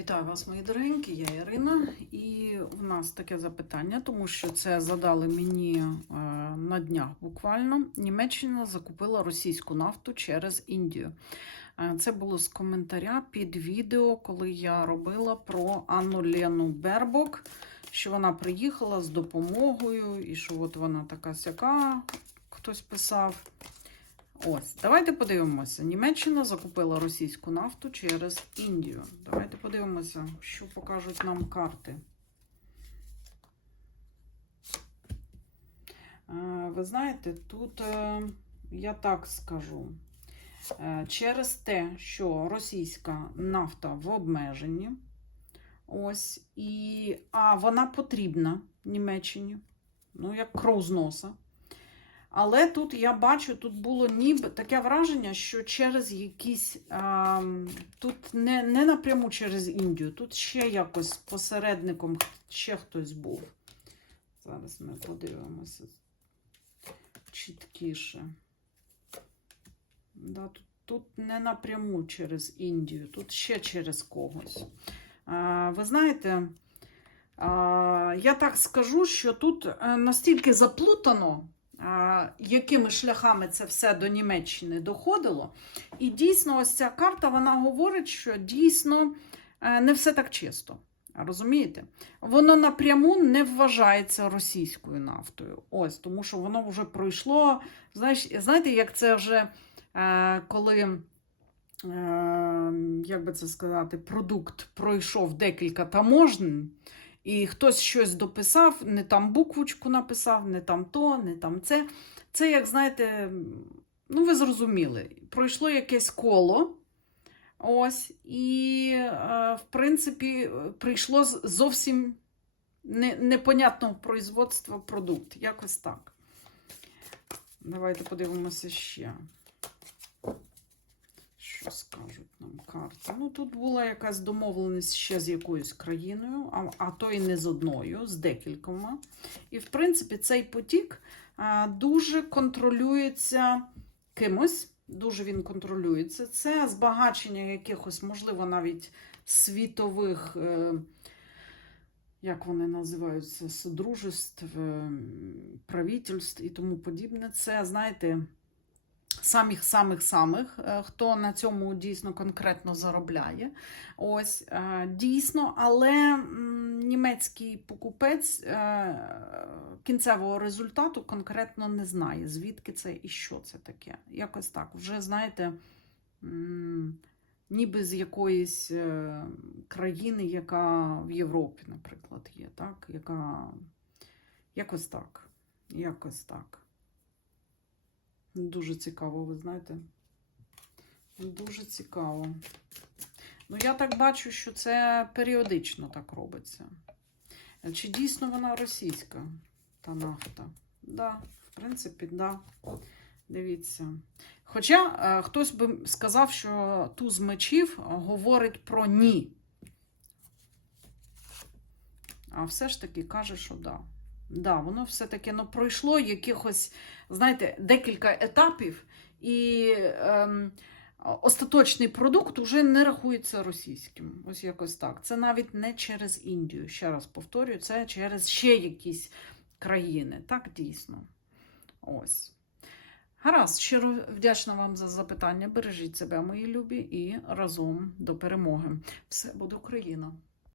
Вітаю вас, мої дорогенькі, я Ірина, і в нас таке запитання, тому що це задали мені е, на днях буквально. Німеччина закупила російську нафту через Індію. Е, Це було з коментаря під відео, коли я робила про Анну Лену Бербок, що вона приїхала з допомогою, і що от вона така сяка, хтось писав. Ось, давайте подивимося. Німеччина закупила російську нафту через Індію. Давайте подивимося, що покажуть нам карти. Е, Ви знаєте, тут е, я так скажу. Е, Через те, що російська нафта в обмеженні, ось, і, а вона потрібна Німеччині, ну, як кров з носа. Але тут я бачу, тут було ніби таке враження, що через якісь. А, тут не, не напряму через Індію, тут ще якось посередником ще хтось був. Зараз ми подивимося чіткіше. Да, тут, тут не напряму через Індію, тут ще через когось. А, ви знаєте, а, я так скажу, що тут е, настільки заплутано якими шляхами це все до Німеччини доходило. І дійсно, ось ця карта вона говорить, що дійсно е, не все так чисто. Розумієте? Воно напряму не вважається російською нафтою. Ось, тому що воно вже пройшло. Знаєш, знаєте, як це вже е, коли. е, Як би це сказати, продукт пройшов декілька таможень, і хтось щось дописав, не там буквочку написав, не там то, не там це. Це, як знаєте, ну ви зрозуміли, пройшло якесь коло. Ось, і, е, в принципі, прийшло зовсім не, непонятного производства продукт. Якось так. Давайте подивимося ще. Що карти? Ну, тут була якась домовленість ще з якоюсь країною, а, а то і не з одною, з декількома. І, в принципі, цей потік а, дуже контролюється кимось, дуже він контролюється. Це збагачення якихось, можливо, навіть світових, е, як вони називаються, содружеств, е, правительств і тому подібне. Це, знаєте, самих-самих-самих, е, хто на цьому дійсно конкретно заробляє. Ось е, дійсно, але німецький покупець е, кінцевого результату конкретно не знає, звідки це і що це таке. Якось так. Вже знаєте. Ніби з якоїсь країни, яка в Європі, наприклад, є, так? Яка якось так. Якось так. Дуже цікаво, ви знаєте. Дуже цікаво. Ну, я так бачу, що це періодично так робиться. Чи дійсно вона російська, та нафта? Да, в принципі, да. Дивіться. Хоча е, хтось би сказав, що туз мечів говорить про ні. А все ж таки каже, що да. Да, воно все-таки ну, пройшло якихось, знаєте, декілька етапів, і ем, остаточний продукт уже не рахується російським. Ось якось так. Це навіть не через Індію. Ще раз повторюю, це через ще якісь країни. Так, дійсно. Ось. Гаразд, щиро вдячна вам за запитання. Бережіть себе, мої любі, і разом до перемоги. Все буде Україна!